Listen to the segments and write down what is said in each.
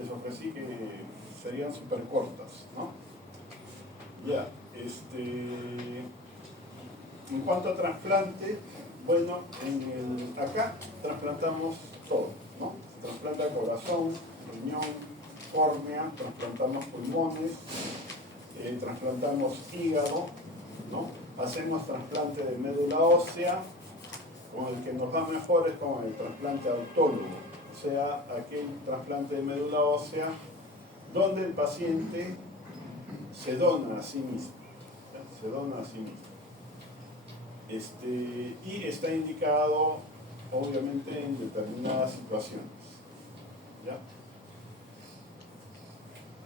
les ofrecí que serían súper cortas, ¿no? Ya, en cuanto a trasplante, bueno, acá trasplantamos todo, ¿no? Se trasplanta corazón, riñón, córnea, trasplantamos pulmones, trasplantamos hígado, ¿no? Hacemos trasplante de médula ósea, con el que nos va mejor es con el trasplante autólogo, o sea, aquel trasplante de médula ósea donde el paciente se dona a sí mismo, ¿ya? Se dona a sí mismo. Y está indicado, obviamente, en determinadas situaciones, ¿ya?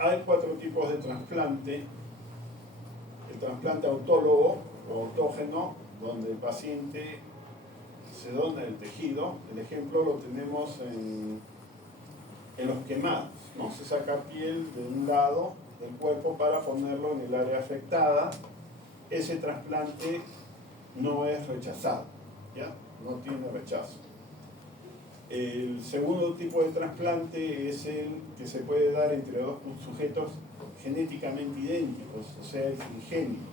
Hay 4 tipos de trasplante. El trasplante autólogo o autógeno, donde el paciente se dona el tejido. El ejemplo lo tenemos en los quemados, ¿no? Se saca piel de un lado del cuerpo para ponerlo en el área afectada. Ese trasplante no es rechazado, ¿ya? No tiene rechazo. El segundo tipo de trasplante es el que se puede dar entre 2 sujetos genéticamente idénticos, o sea, el trigénico.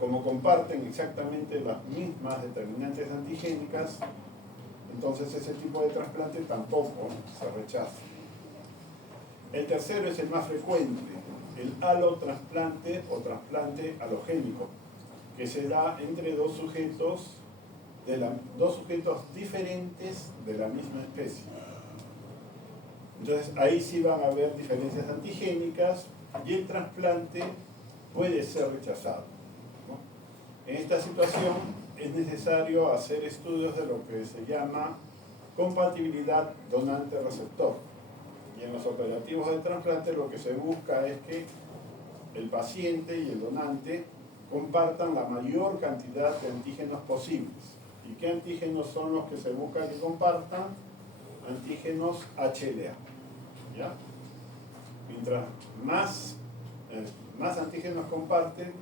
Como comparten exactamente las mismas determinantes antigénicas, entonces ese tipo de trasplante tampoco se rechaza. El tercero es el más frecuente, el alotrasplante o trasplante halogénico, que se da entre dos sujetos diferentes de la misma especie. Entonces ahí sí van a haber diferencias antigénicas y el trasplante puede ser rechazado, ¿no? En esta situación es necesario hacer estudios de lo que se llama compatibilidad donante-receptor. Y en los operativos de trasplante lo que se busca es que el paciente y el donante compartan la mayor cantidad de antígenos posibles. ¿Y qué antígenos son los que se busca que compartan? Antígenos HLA, ¿ya? Mientras más antígenos compartan,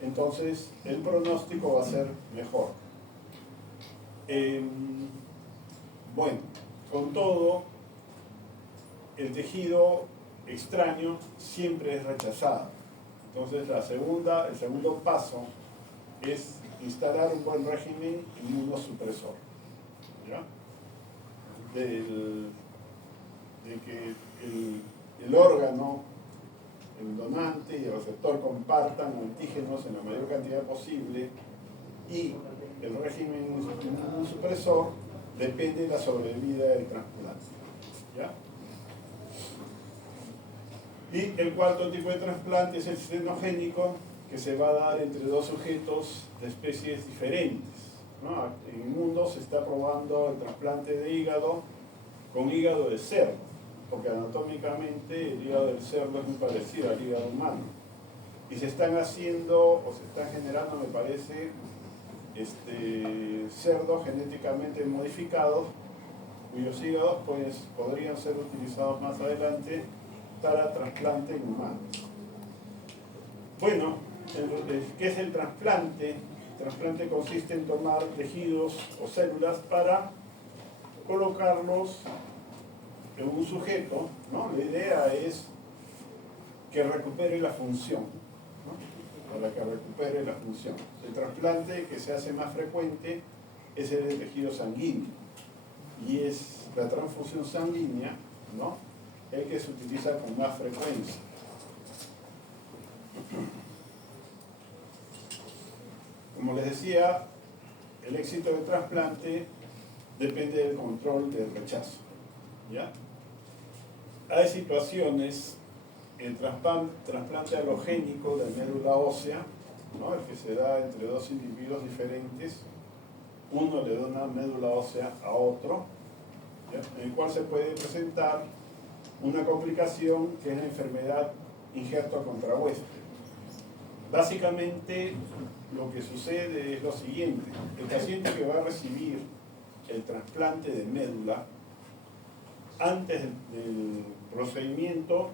entonces el pronóstico va a ser mejor. Bueno, con todo, el tejido extraño siempre es rechazado. Entonces el segundo paso es instalar un buen régimen inmunosupresor, ¿ya? De que el órgano, el donante y el receptor compartan antígenos en la mayor cantidad posible, y el régimen inmunosupresor depende de la sobrevida del trasplante, ¿ya? Y el cuarto tipo de trasplante es el xenogénico, que se va a dar entre 2 sujetos de especies diferentes, ¿no? En el mundo se está probando el trasplante de hígado con hígado de cerdo, porque anatómicamente el hígado del cerdo es muy parecido al hígado humano. Y se están haciendo, o se están generando, me parece, cerdos genéticamente modificados, cuyos hígados pues, podrían ser utilizados más adelante para trasplante en humanos. Bueno, ¿qué es el trasplante? El trasplante consiste en tomar tejidos o células para colocarlos en un sujeto, ¿no? La idea es que recupere la función, ¿no? Para que recupere la función. El trasplante que se hace más frecuente es el de tejido sanguíneo, y es la transfusión sanguínea, ¿no?, el que se utiliza con más frecuencia. Como les decía, el éxito del trasplante depende del control del rechazo, ¿ya? Hay situaciones, el trasplante halogénico de médula ósea, ¿no?, el que se da entre 2 individuos diferentes, uno le dona médula ósea a otro, ¿ya?, en el cual se puede presentar una complicación que es la enfermedad injerto contra huésped. Básicamente lo que sucede es lo siguiente: el paciente que va a recibir el trasplante de médula, antes del procedimiento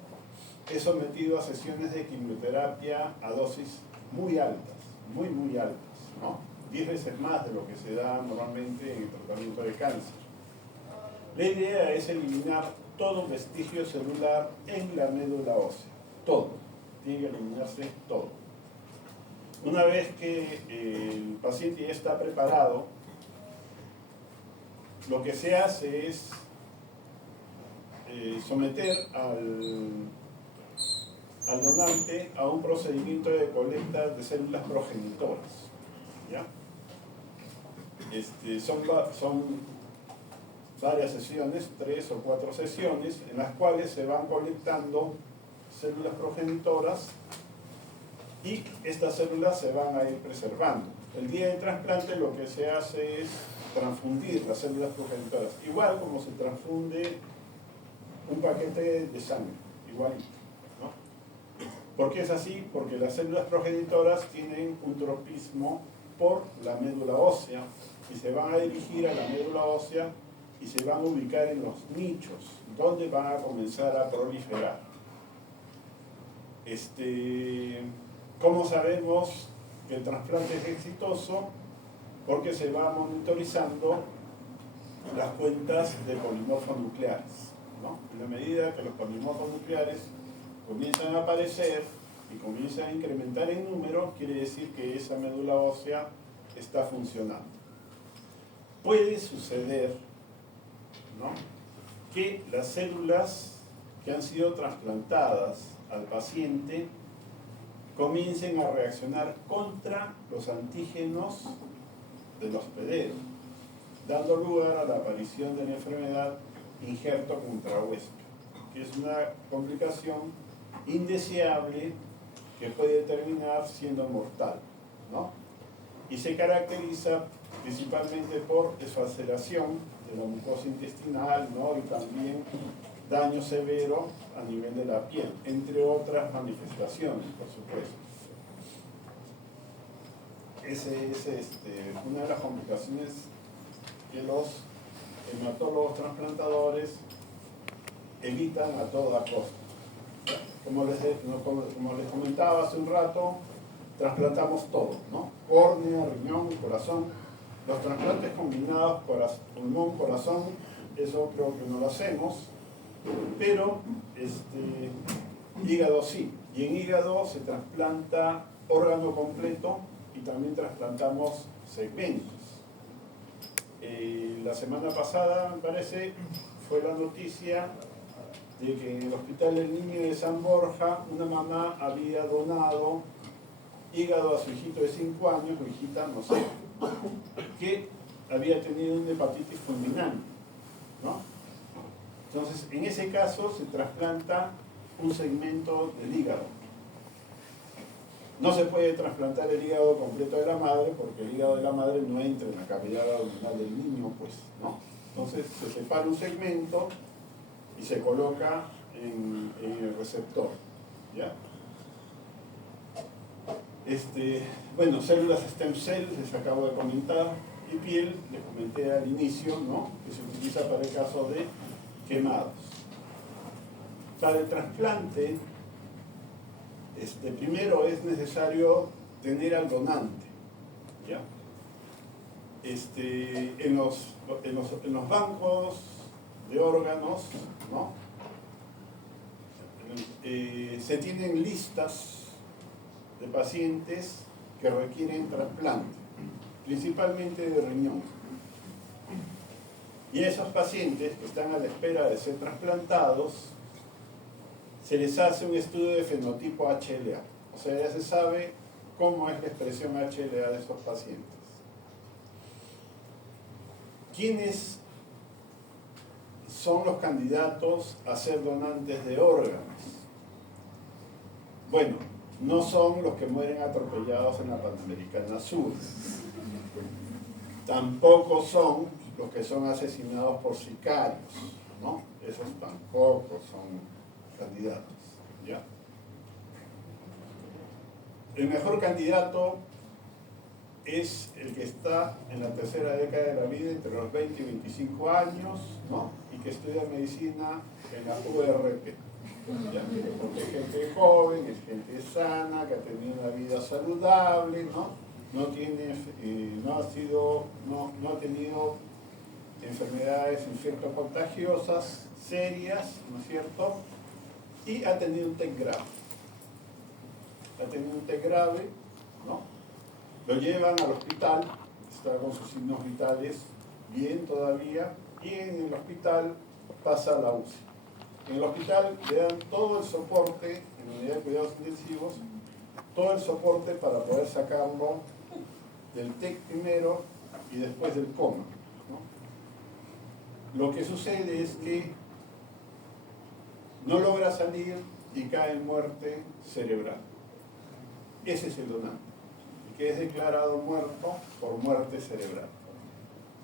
es sometido a sesiones de quimioterapia a dosis muy altas, muy altas, ¿no? 10 veces más de lo que se da normalmente en el tratamiento de cáncer. La idea es eliminar todo vestigio celular en la médula ósea. Todo. Tiene que eliminarse todo. Una vez que el paciente ya está preparado, lo que se hace es someter al donante a un procedimiento de colecta de células progenitoras. ¿Ya? Son varias sesiones, 3 o 4 sesiones, en las cuales se van colectando células progenitoras y estas células se van a ir preservando. El día del trasplante lo que se hace es transfundir las células progenitoras, igual como se transfunde un paquete de sangre, igualito, ¿no? ¿Por qué es así? Porque las células progenitoras tienen un tropismo por la médula ósea y se van a dirigir a la médula ósea y se van a ubicar en los nichos donde van a comenzar a proliferar. ¿Cómo sabemos que el trasplante es exitoso? Porque se va monitorizando las cuentas de polimorfos nucleares, ¿no? En la medida que los polimorfos nucleares comienzan a aparecer y comienzan a incrementar en número, quiere decir que esa médula ósea está funcionando. Puede suceder, ¿no?, que las células que han sido trasplantadas al paciente comiencen a reaccionar contra los antígenos del hospedero, dando lugar a la aparición de la enfermedad injerto contrahuésped, que es una complicación indeseable que puede terminar siendo mortal, ¿no? Y se caracteriza principalmente por desfacelación de la mucosa intestinal, ¿no?, y también daño severo a nivel de la piel, entre otras manifestaciones, por supuesto. Esa es una de las complicaciones que los hematólogos trasplantadores evitan a toda costa. Como les comentaba hace un rato, trasplantamos todo, ¿no? Córnea, riñón, corazón. Los trasplantes combinados, pulmón, corazón, eso creo que no lo hacemos, pero hígado sí. Y en hígado se trasplanta órgano completo y también trasplantamos segmentos. La semana pasada, me parece, fue la noticia de que en el Hospital del Niño de San Borja una mamá había donado hígado a su hijito de 5 años, o hijita, no sé, que había tenido una hepatitis fulminante, ¿no? Entonces, en ese caso se trasplanta un segmento del hígado. No se puede trasplantar el hígado completo de la madre, porque el hígado de la madre no entra en la cavidad abdominal del niño, pues, ¿no? Entonces se separa un segmento y se coloca en el receptor, ¿ya? Bueno, células stem cell, les acabo de comentar, y piel, les comenté al inicio, ¿no?, que se utiliza para el caso de quemados. Para el trasplante, primero es necesario tener al donante, ¿ya? En los bancos de órganos, ¿no?, se tienen listas de pacientes que requieren trasplante, principalmente de riñón. Y a esos pacientes que están a la espera de ser trasplantados, se les hace un estudio de fenotipo HLA. O sea, ya se sabe cómo es la expresión HLA de esos pacientes. ¿Quiénes son los candidatos a ser donantes de órganos? Bueno, no son los que mueren atropellados en la Panamericana Sur. Tampoco son los que son asesinados por sicarios, ¿no? Esos tampoco son candidatos, ¿ya? El mejor candidato es el que está en la tercera década de la vida, entre los 20 y 25 años, ¿no?, y que estudia medicina en la URP, ¿ya? Porque es gente joven, es gente sana, que ha tenido una vida saludable, ¿no? No ha tenido enfermedades infectocontagiosas serias, ¿no es cierto? Y ha tenido un TEC grave. Ha tenido un TEC grave, ¿no? Lo llevan al hospital, está con sus signos vitales bien todavía, y en el hospital pasa a la UCI. En el hospital le dan todo el soporte, en la unidad de cuidados intensivos, todo el soporte para poder sacarlo del TEC primero y después del coma, ¿no? Lo que sucede es que no logra salir y cae en muerte cerebral. Ese es el donante, que es declarado muerto por muerte cerebral.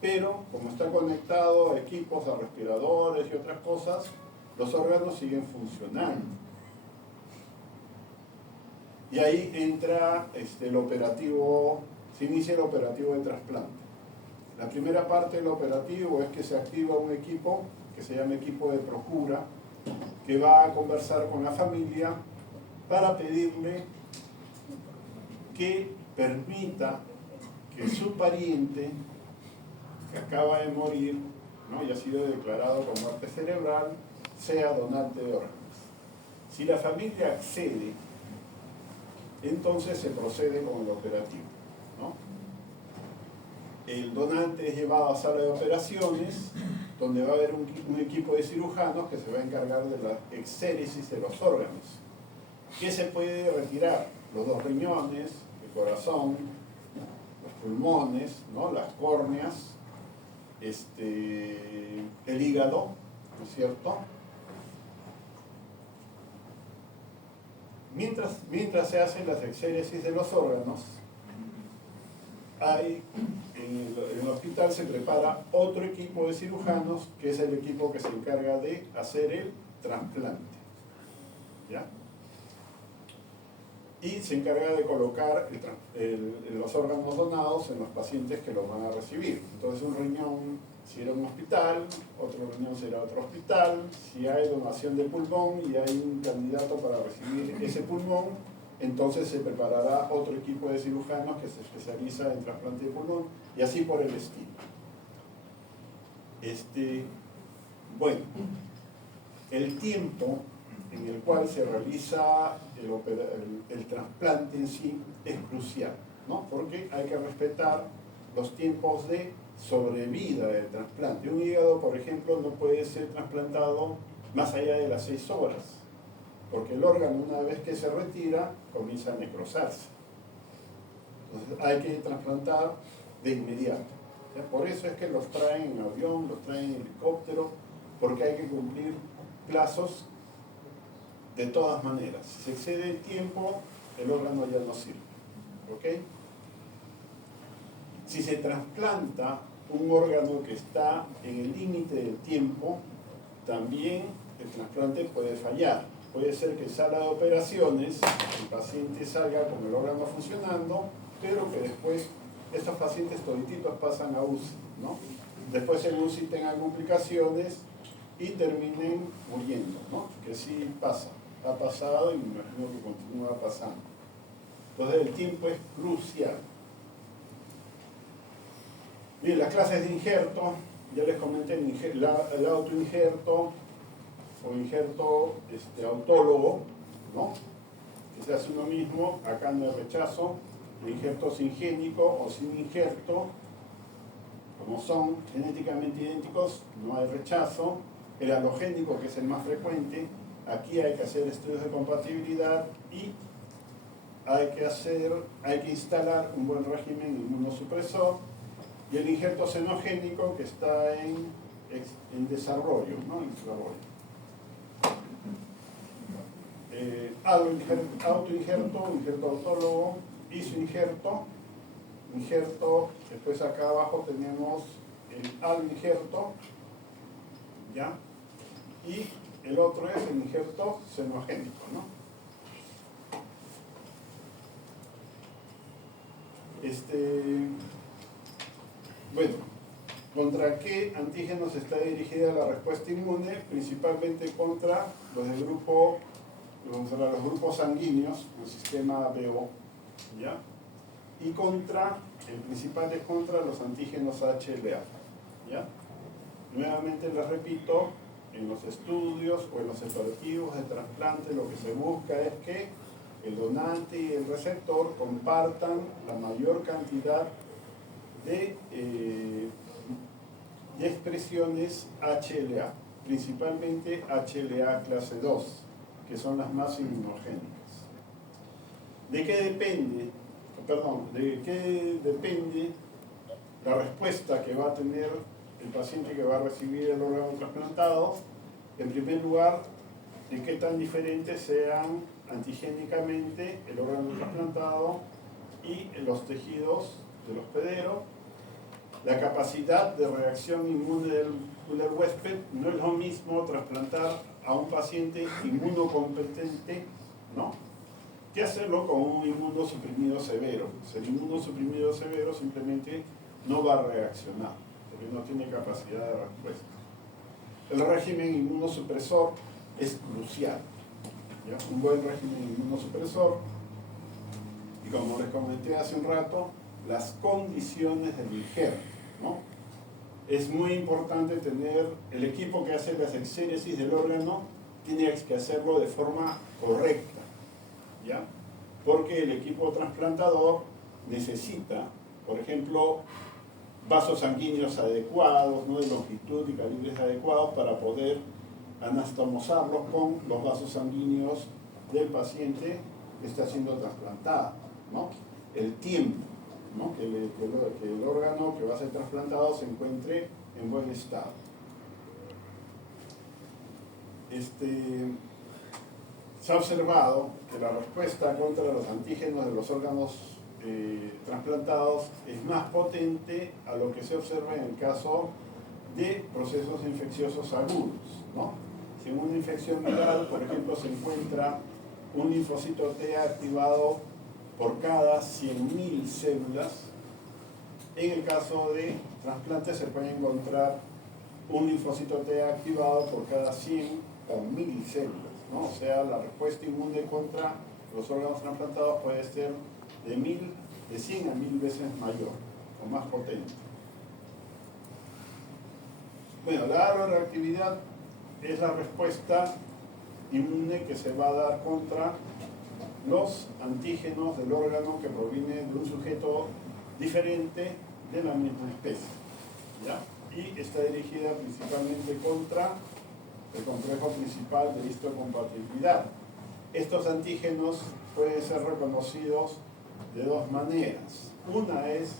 Pero, como está conectado a equipos, a respiradores y otras cosas, los órganos siguen funcionando. Y ahí entra el operativo, se inicia el operativo de trasplante. La primera parte del operativo es que se activa un equipo que se llama equipo de procura, que va a conversar con la familia para pedirle que permita que su pariente, que acaba de morir, ¿no?, y ha sido declarado con muerte cerebral, sea donante de órganos. Si la familia accede, entonces se procede con el operativo, ¿no? El donante es llevado a sala de operaciones, donde va a haber un equipo de cirujanos que se va a encargar de la exéresis de los órganos. ¿Qué se puede retirar? Los 2 riñones, el corazón, los pulmones, ¿no?, las córneas, el hígado, ¿no es cierto? Mientras se hacen las exéresis de los órganos, en el hospital se prepara otro equipo de cirujanos, que es el equipo que se encarga de hacer el trasplante, ¿ya? Y se encarga de colocar los órganos donados en los pacientes que los van a recibir. Entonces, un riñón será un hospital, otro riñón será otro hospital. Si hay donación de pulmón y hay un candidato para recibir ese pulmón, entonces se preparará otro equipo de cirujanos que se especializa en trasplante de pulmón, y así por el estilo. Bueno, el tiempo en el cual se realiza el trasplante en sí es crucial, ¿no? Porque hay que respetar los tiempos de sobrevida del trasplante. Un hígado, por ejemplo, no puede ser trasplantado más allá de las 6 horas, porque el órgano, una vez que se retira, comienza a necrosarse. Entonces hay que trasplantar de inmediato. ¿Ya? Por eso es que los traen en avión, los traen en helicóptero, porque hay que cumplir plazos de todas maneras. Si se excede el tiempo, el órgano ya no sirve. ¿Ok? Si se trasplanta un órgano que está en el límite del tiempo, también el trasplante puede fallar. Puede ser que sala de operaciones, el paciente salga con el órgano funcionando, pero que después estos pacientes todititos pasan a UCI, ¿no? Después en UCI tengan complicaciones y terminen muriendo, ¿no? Que sí pasa, ha pasado y me imagino que continúa pasando. Entonces el tiempo es crucial. Bien, las clases de injerto, ya les comenté el autoinjerto o injerto autólogo, ¿no?, que se hace uno mismo. Acá no hay rechazo. El injerto singénico o sin injerto, como son genéticamente idénticos, no hay rechazo. El halogénico, que es el más frecuente, aquí hay que hacer estudios de compatibilidad y hay que instalar un buen régimen inmunosupresor. Y el injerto xenogénico, que está en desarrollo, ¿no?, en desarrollo. Autoinjerto, injerto autólogo, isoinjerto, injerto, después acá abajo tenemos el aloinjerto, ¿ya? Y el otro es el injerto xenogénico, ¿no? Bueno, ¿contra qué antígenos está dirigida la respuesta inmune? Principalmente contra los grupos sanguíneos, el sistema BO, ¿ya? Y el principal es contra los antígenos HLA, ¿ya? Nuevamente les repito, en los estudios o en los operativos de trasplante lo que se busca es que el donante y el receptor compartan la mayor cantidad de expresiones HLA, principalmente HLA clase 2, que son las más inmunogénicas. ¿De qué depende? ¿De qué depende la respuesta que va a tener el paciente que va a recibir el órgano trasplantado? En primer lugar, de qué tan diferentes sean antigénicamente el órgano trasplantado y los tejidos del hospedero. La capacidad de reacción inmune del huésped. No es lo mismo trasplantar a un paciente inmunocompetente, ¿no?, que hacerlo con un inmunosuprimido severo. El inmunosuprimido severo simplemente no va a reaccionar, porque no tiene capacidad de respuesta. El régimen inmunosupresor es crucial, ¿ya? Un buen régimen inmunosupresor, y como les comenté hace un rato, las condiciones del injerto, ¿no? Es muy importante tener el equipo que hace las exéresis del órgano, tiene que hacerlo de forma correcta, ¿ya? Porque el equipo trasplantador necesita, por ejemplo, vasos sanguíneos adecuados, ¿no?, de longitud y calibres adecuados para poder anastomosarlos con los vasos sanguíneos del paciente que está siendo trasplantado, ¿no? El tiempo, ¿no?, que el órgano que va a ser trasplantado se encuentre en buen estado. Se ha observado que la respuesta contra los antígenos de los órganos trasplantados es más potente a lo que se observa en el caso de procesos infecciosos agudos, ¿no? Si en una infección viral, por ejemplo, se encuentra un linfocito T activado por cada 100.000 células, en el caso de trasplante se puede encontrar un linfocito T activado por cada 100 o 1.000 células, ¿no? O sea, la respuesta inmune contra los órganos trasplantados puede ser de 100 a 1.000 veces mayor o más potente. Bueno, la reactividad es la respuesta inmune que se va a dar contra los antígenos del órgano que proviene de un sujeto diferente de la misma especie, ¿ya? Y está dirigida principalmente contra el complejo principal de histocompatibilidad. Estos antígenos pueden ser reconocidos de dos maneras. Una es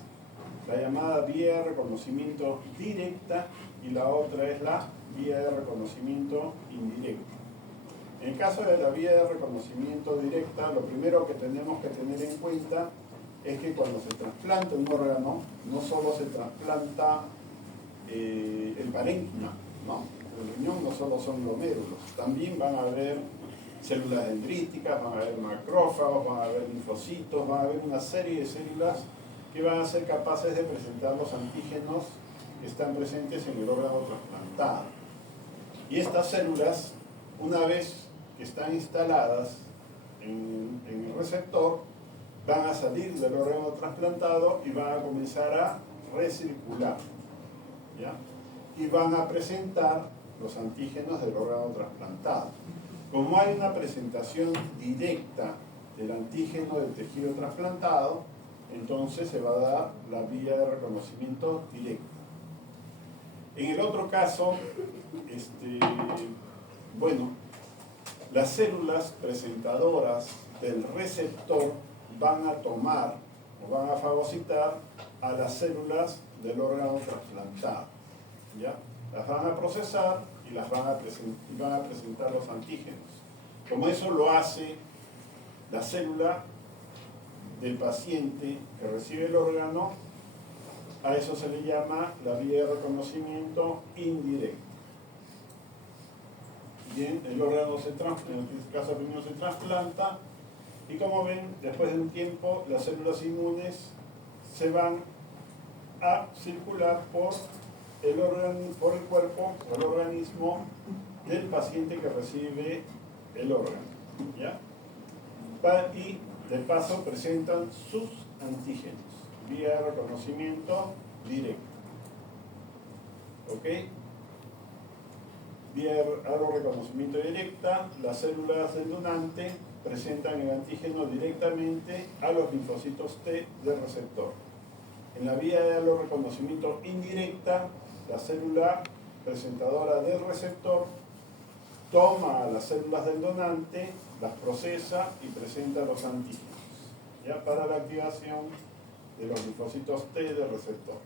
la llamada vía de reconocimiento directa y la otra es la vía de reconocimiento indirecta. En el caso de la vía de reconocimiento directa, lo primero que tenemos que tener en cuenta es que cuando se trasplanta un órgano, no solo se trasplanta el parénquima, ¿no? El riñón no solo son glomérulos, también van a haber células dendríticas, van a haber macrófagos, van a haber linfocitos, van a haber una serie de células que van a ser capaces de presentar los antígenos que están presentes en el órgano trasplantado. Y estas células, una vez que están instaladas en el receptor, van a salir del órgano trasplantado y van a comenzar a recircular, ¿ya? Y van a presentar los antígenos del órgano trasplantado. Como hay una presentación directa del antígeno del tejido trasplantado, entonces se va a dar la vía de reconocimiento directa. En el otro caso, las células presentadoras del receptor van a tomar o van a fagocitar a las células del órgano trasplantado, ¿ya? Las van a procesar y van a presentar los antígenos. Como eso lo hace la célula del paciente que recibe el órgano, a eso se le llama la vía de reconocimiento indirecta. Bien, el órgano en este caso primero se trasplanta y, como ven, después de un tiempo las células inmunes se van a circular por el cuerpo, por el organismo del paciente que recibe el órgano, ¿ya? Y de paso presentan sus antígenos, vía de reconocimiento directo. ¿Ok? vía reconocimiento directa, las células del donante presentan el antígeno directamente a los linfocitos T del receptor. En la vía de reconocimiento indirecta, la célula presentadora del receptor toma a las células del donante, las procesa y presenta los antígenos, ya para la activación de los linfocitos T del receptor.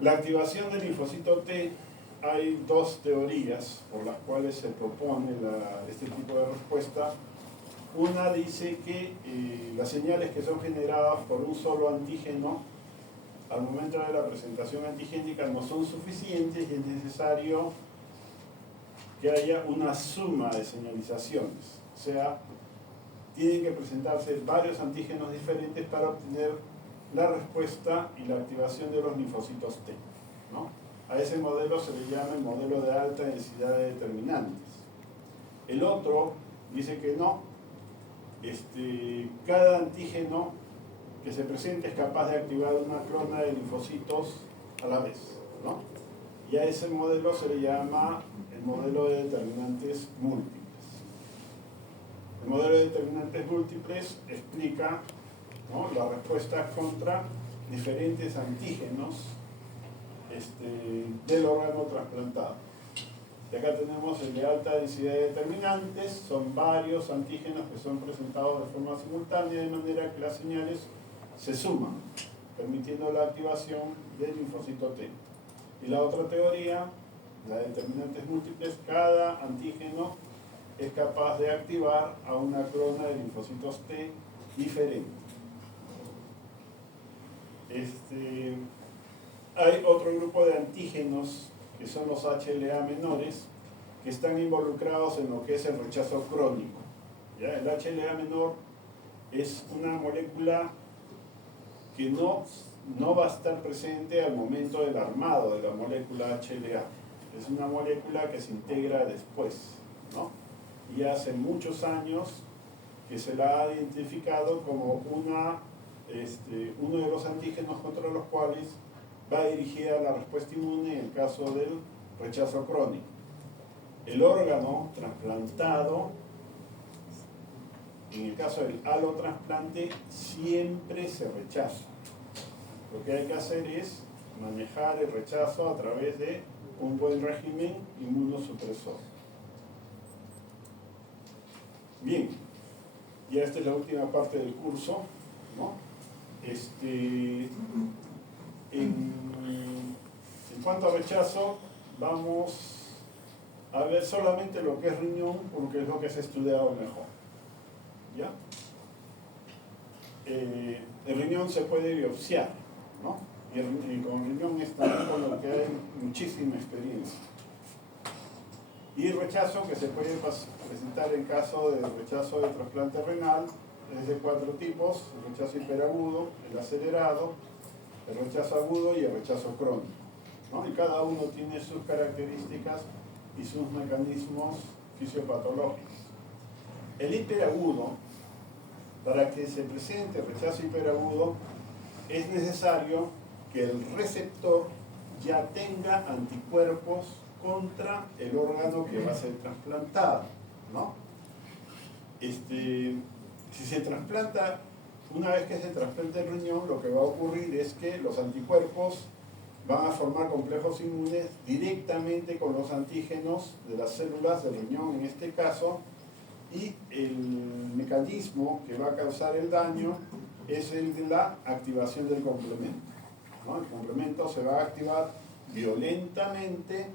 La activación del linfocito T, hay dos teorías por las cuales se propone este tipo de respuesta. Una dice que las señales que son generadas por un solo antígeno al momento de la presentación antigénica no son suficientes y es necesario que haya una suma de señalizaciones. O sea, tienen que presentarse varios antígenos diferentes para obtener la respuesta y la activación de los linfocitos T, ¿no? A ese modelo se le llama el modelo de alta densidad de determinantes. El otro dice que no, cada antígeno que se presente es capaz de activar una clona de linfocitos a la vez, ¿no? Y a ese modelo se le llama el modelo de determinantes múltiples. El modelo de determinantes múltiples explica, ¿no?, la respuesta contra diferentes antígenos del órgano trasplantado. Y acá tenemos el de alta densidad de determinantes, son varios antígenos que son presentados de forma simultánea, de manera que las señales se suman, permitiendo la activación del linfocito T. Y la otra teoría, la de determinantes múltiples, cada antígeno es capaz de activar a una clona de linfocitos T diferente. Hay otro grupo de antígenos que son los HLA menores que están involucrados en lo que es el rechazo crónico. ¿Ya? El HLA menor es una molécula que no va a estar presente al momento del armado de la molécula HLA. Es una molécula que se integra después, ¿no? Y hace muchos años que se la ha identificado como uno de los antígenos contra los cuales va dirigida la respuesta inmune en el caso del rechazo crónico. El órgano trasplantado, en el caso del alotrasplante, siempre se rechaza. Lo que hay que hacer es manejar el rechazo a través de un buen régimen inmunosupresor. Bien, ya esta es la última parte del curso, ¿no? En cuanto a rechazo, vamos a ver solamente lo que es riñón, porque es lo que se ha estudiado mejor. ¿Ya? El riñón se puede biopsiar, ¿no? Y con el riñón es también con lo que hay muchísima experiencia. Y rechazo, que se puede presentar en caso de rechazo de trasplante renal, es de 4 tipos: el rechazo hiperagudo, el acelerado, el rechazo agudo y el rechazo crónico, ¿no? Y cada uno tiene sus características y sus mecanismos fisiopatológicos. El hiperagudo, para que se presente el rechazo hiperagudo, es necesario que el receptor ya tenga anticuerpos contra el órgano que va a ser trasplantado, ¿no? Si se trasplanta, una vez que se trasplanta el riñón, lo que va a ocurrir es que los anticuerpos van a formar complejos inmunes directamente con los antígenos de las células del riñón en este caso, y el mecanismo que va a causar el daño es el de la activación del complemento, ¿no? El complemento se va a activar violentamente,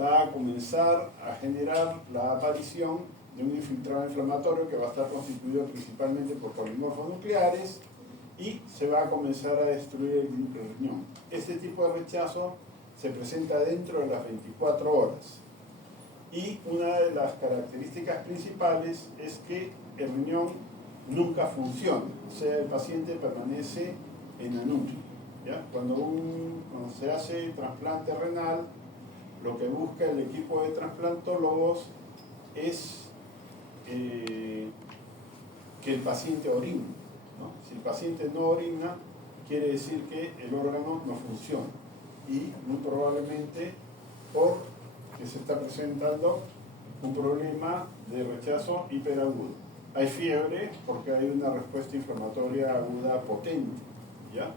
va a comenzar a generar la aparición de un infiltrado inflamatorio que va a estar constituido principalmente por polimorfos nucleares y se va a comenzar a destruir el riñón. Este tipo de rechazo se presenta dentro de las 24 horas. Y una de las características principales es que el riñón nunca funciona, o sea, el paciente permanece en anuncio, ¿ya? Cuando se hace trasplante renal, lo que busca el equipo de trasplantólogos es que el paciente orine, ¿no? Si el paciente no orina, quiere decir que el órgano no funciona. y muy probablemente porque se está presentando un problema de rechazo hiperagudo. Hay fiebre porque hay una respuesta inflamatoria aguda potente, ¿ya?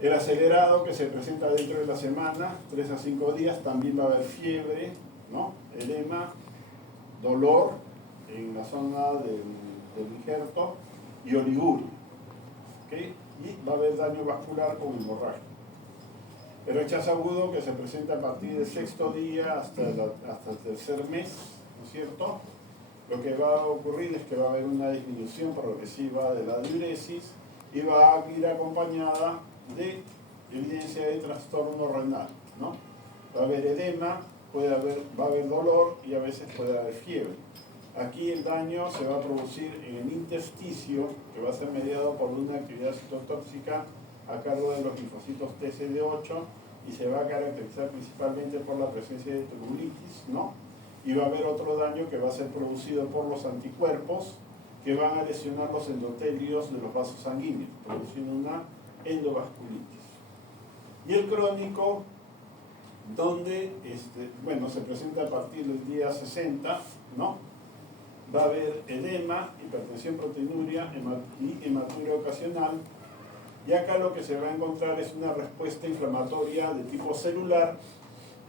El acelerado que se presenta dentro de la semana, 3 a 5 días, también va a haber fiebre, ¿no? Edema, dolor en la zona del injerto y oliguria, ¿okay? Y va a haber daño vascular con hemorragia. El rechazo agudo que se presenta a partir del 6º día hasta el tercer mes, ¿no es cierto? Lo que va a ocurrir es que va a haber una disminución progresiva de la diuresis y va a ir acompañada de evidencia de trastorno renal, ¿no? Va a haber edema, va a haber dolor y a veces puede haber fiebre. Aquí el daño se va a producir en el intersticio, que va a ser mediado por una actividad citotóxica a cargo de los linfocitos TCD8 y se va a caracterizar principalmente por la presencia de tubulitis, ¿no? Y va a haber otro daño que va a ser producido por los anticuerpos que van a lesionar los endotelios de los vasos sanguíneos, produciendo una endovasculitis. Y el crónico, donde se presenta a partir del día 60, ¿no? Va a haber edema, hipertensión proteinuria y hematuria ocasional. Y acá lo que se va a encontrar es una respuesta inflamatoria de tipo celular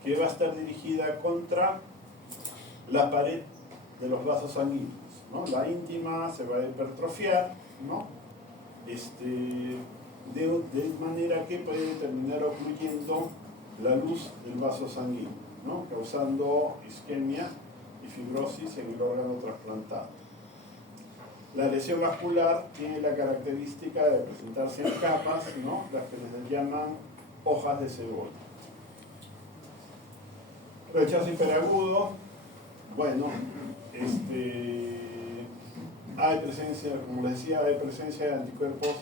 que va a estar dirigida contra la pared de los vasos sanguíneos, ¿no? La íntima se va a hipertrofiar, ¿no? De manera que puede terminar ocluyendo la luz del vaso sanguíneo, ¿no? Causando isquemia y fibrosis en el órgano trasplantado. La lesión vascular tiene la característica de presentarse en capas, ¿no? Las que les llaman hojas de cebolla. Rechazo hiperagudo, bueno, hay presencia, como les decía, hay presencia de anticuerpos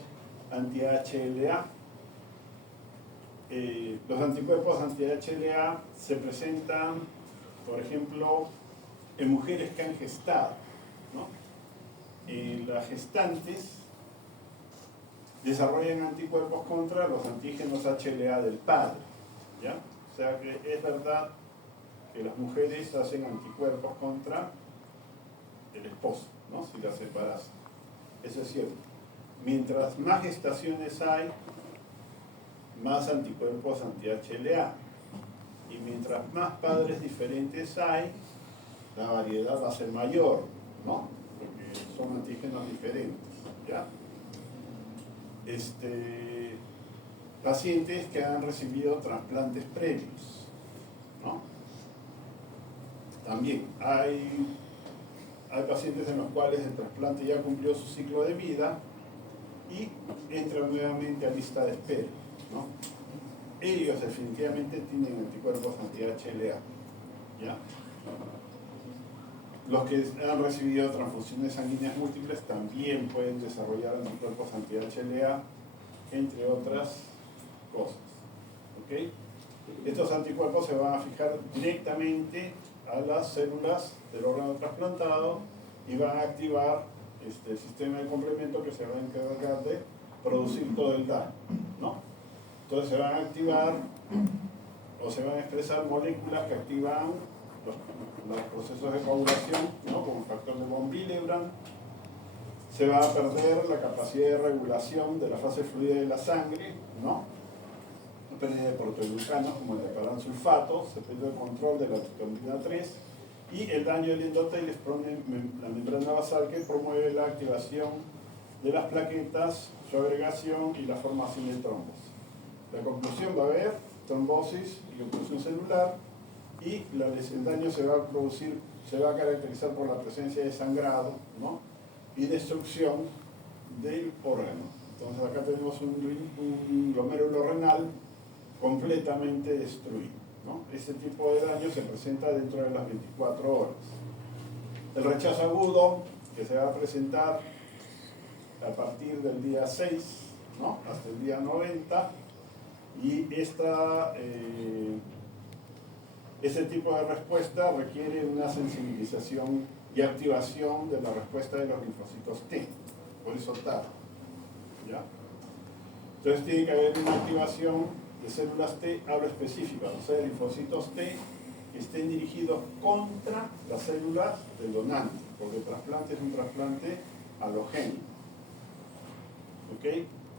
anti-HLA. Los anticuerpos anti-HLA se presentan, por ejemplo, en mujeres que han gestado, ¿no? Las gestantes desarrollan anticuerpos contra los antígenos HLA del padre, ¿ya? O sea que es verdad que las mujeres hacen anticuerpos contra el esposo, ¿no? Si las embarazan. Eso es cierto. Mientras más gestaciones hay, más anticuerpos anti-HLA. Y mientras más padres diferentes hay, la variedad va a ser mayor, ¿no? Porque son antígenos diferentes, ¿ya? Pacientes que han recibido trasplantes previos, ¿no? También hay pacientes en los cuales el trasplante ya cumplió su ciclo de vida y entran nuevamente a lista de espera, ¿no? Ellos definitivamente tienen anticuerpos anti-HLA, ¿ya? Los que han recibido transfusiones sanguíneas múltiples también pueden desarrollar anticuerpos anti-HLA, entre otras cosas, ¿ok? Estos anticuerpos se van a fijar directamente a las células del órgano trasplantado y van a activar el sistema de complemento que se va a encargar de producir todo el daño, ¿no? Entonces se van a activar o se van a expresar moléculas que activan los procesos de coagulación, ¿no? Como el factor de von Willebrand. Se va a perder la capacidad de regulación de la fase fluida de la sangre, ¿no? Pérdida de proteoglucanos como el heparan sulfato, se pierde el control de la tiroidina 3 y el daño del endotelio es la membrana basal que promueve la activación de las plaquetas, su agregación y la formación de trombos. La conclusión va a haber trombosis y oclusión celular y el daño se va a caracterizar por la presencia de sangrado, ¿no? Y destrucción del órgano. Entonces acá tenemos un glomérulo renal completamente destruido, ¿no? Ese tipo de daño se presenta dentro de las 24 horas. El rechazo agudo, que se va a presentar a partir del día 6, ¿no? Hasta el día 90, y ese tipo de respuesta requiere una sensibilización y activación de la respuesta de los linfocitos T, por eso tarda, ¿ya? Entonces tiene que haber una activación de células T hablo específica, o sea, linfocitos T que estén dirigidos contra las células del donante, porque el trasplante es un trasplante halogénico. ¿Ok?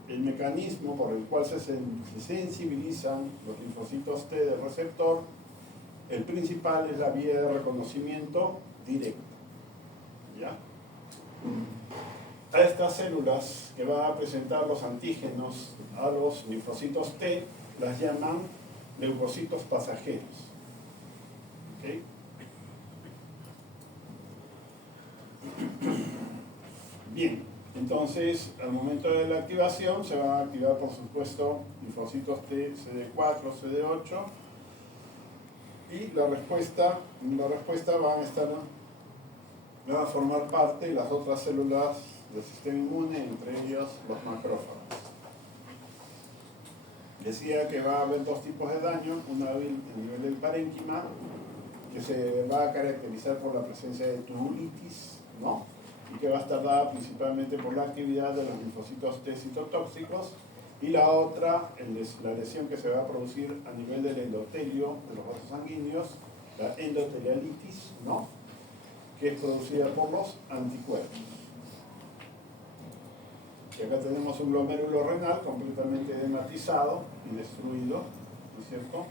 El mecanismo por el cual se sensibilizan los linfocitos T del receptor, el principal es la vía de reconocimiento directo. ¿Ya? A estas células que van a presentar los antígenos a los linfocitos T las llaman leucocitos pasajeros. ¿Okay? Bien, entonces al momento de la activación se van a activar por supuesto linfocitos T, CD4, CD8 y la respuesta van a formar parte de las otras células del sistema inmune, entre ellas los macrófagos. Decía que va a haber dos tipos de daño, una a nivel del parénquima, que se va a caracterizar por la presencia de tubulitis, ¿no? Y que va a estar dada principalmente por la actividad de los linfocitos T citotóxicos, y la otra, la lesión que se va a producir a nivel del endotelio de los vasos sanguíneos, la endotelialitis, ¿no? Que es producida por los anticuerpos. Y acá tenemos un glomérulo renal completamente dematizado y destruido, ¿no es cierto?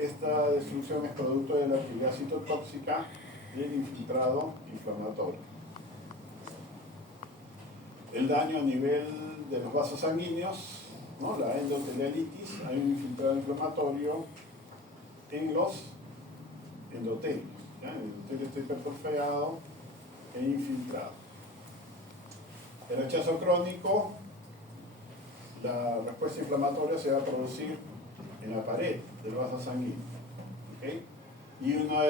Esta destrucción es producto de la actividad citotóxica del infiltrado inflamatorio. El daño a nivel de los vasos sanguíneos, ¿no? La endotelialitis, hay un infiltrado inflamatorio en los endotelios. ¿Ya? El endotelio está hipertrofeado e infiltrado. El rechazo crónico, la respuesta inflamatoria se va a producir en la pared del vaso sanguíneo. ¿Okay? Y la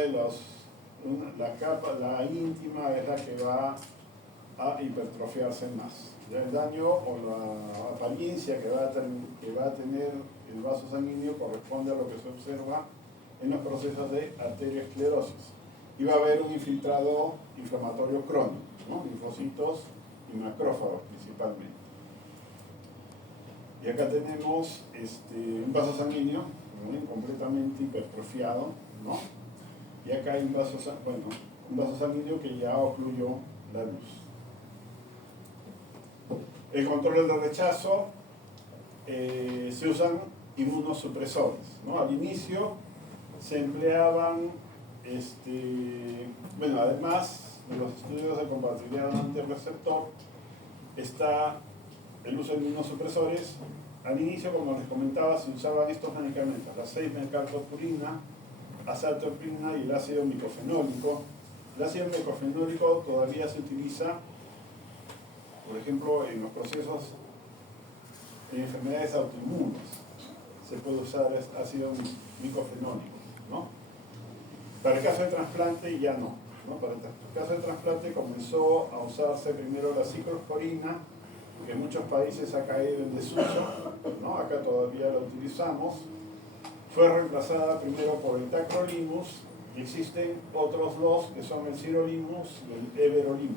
íntima es la que va a hipertrofiarse más. ¿Ya? El daño o la apariencia que va a tener el vaso sanguíneo corresponde a lo que se observa en los procesos de arteriosclerosis. Y va a haber un infiltrado inflamatorio crónico, ¿no? Linfocitos y macrófagos principalmente. Y acá tenemos un vaso sanguíneo, ¿no? Completamente hipertrofiado, ¿no? Y acá hay un vaso sanguíneo que ya ocluyó la luz. El control del rechazo, se usan inmunosupresores, ¿no? Al inicio se empleaban, además de los estudios de compatibilidad donante-receptor, está el uso de inmunosupresores. Al inicio, como les comentaba, se usaban estos medicamentos, la 6-mercaptopurina, azathioprina y el ácido micofenólico. El ácido micofenólico todavía se utiliza, por ejemplo, en los procesos de enfermedades autoinmunes. Se puede usar ácido micofenólico, ¿no? Para el caso de trasplante ya no. Para el caso de trasplante comenzó a usarse primero la ciclosporina, que en muchos países ha caído en desuso, ¿no? Acá todavía la utilizamos. Fue reemplazada primero por el tacrolimus, y existen otros dos que son el sirolimus y el everolimus.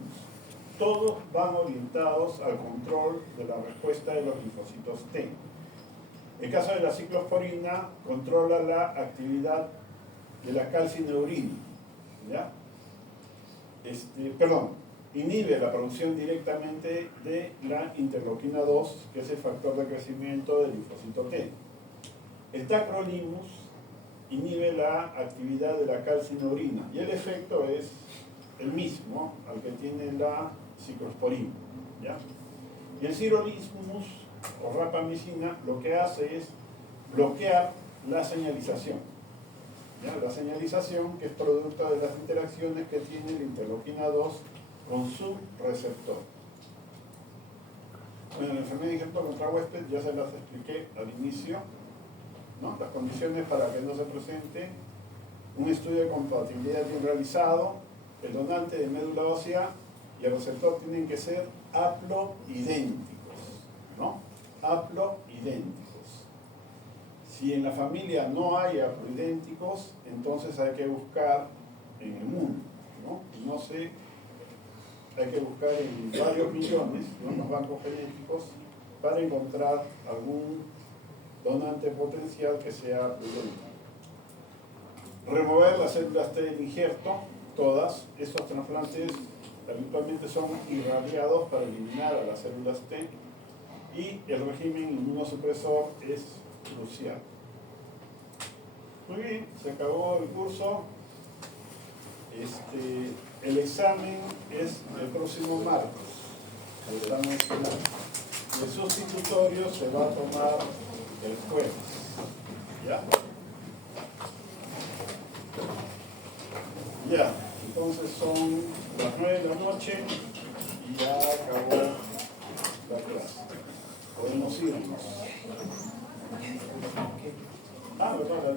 Todos van orientados al control de la respuesta de los linfocitos T. El caso de la ciclosporina controla la actividad de la calcineurina, ¿ya? Inhibe la producción directamente de la interleuquina 2, que es el factor de crecimiento del linfocito T. El tacrolimus inhibe la actividad de la calcineurina y el efecto es el mismo al que tiene la ciclosporina, ¿ya? Y el sirolimus o rapamicina lo que hace es bloquear la señalización. ¿Ya? La señalización que es producto de las interacciones que tiene la interleuquina 2 con su receptor. Bueno, la enfermedad de injerto contra huésped ya se las expliqué al inicio, ¿no? Las condiciones para que no se presente: un estudio de compatibilidad bien realizado, el donante de médula ósea y el receptor tienen que ser haploidénticos, ¿no? Haploidénticos. Si en la familia no hay haploidénticos, entonces hay que buscar en el mundo, ¿no? Hay que buscar en varios millones, ¿no? Los bancos genéticos para encontrar algún donante potencial que sea prudente. Remover las células T del injerto, todas. Estos trasplantes habitualmente son irradiados para eliminar a las células T y el régimen inmunosupresor es crucial. Muy bien, se acabó el curso. El examen es el próximo martes, el examen final. El sustitutorio se va a tomar el jueves. ¿Ya? Ya, entonces son las 9 de la noche y ya acabó la clase. Podemos irnos. Ah, ¿verdad?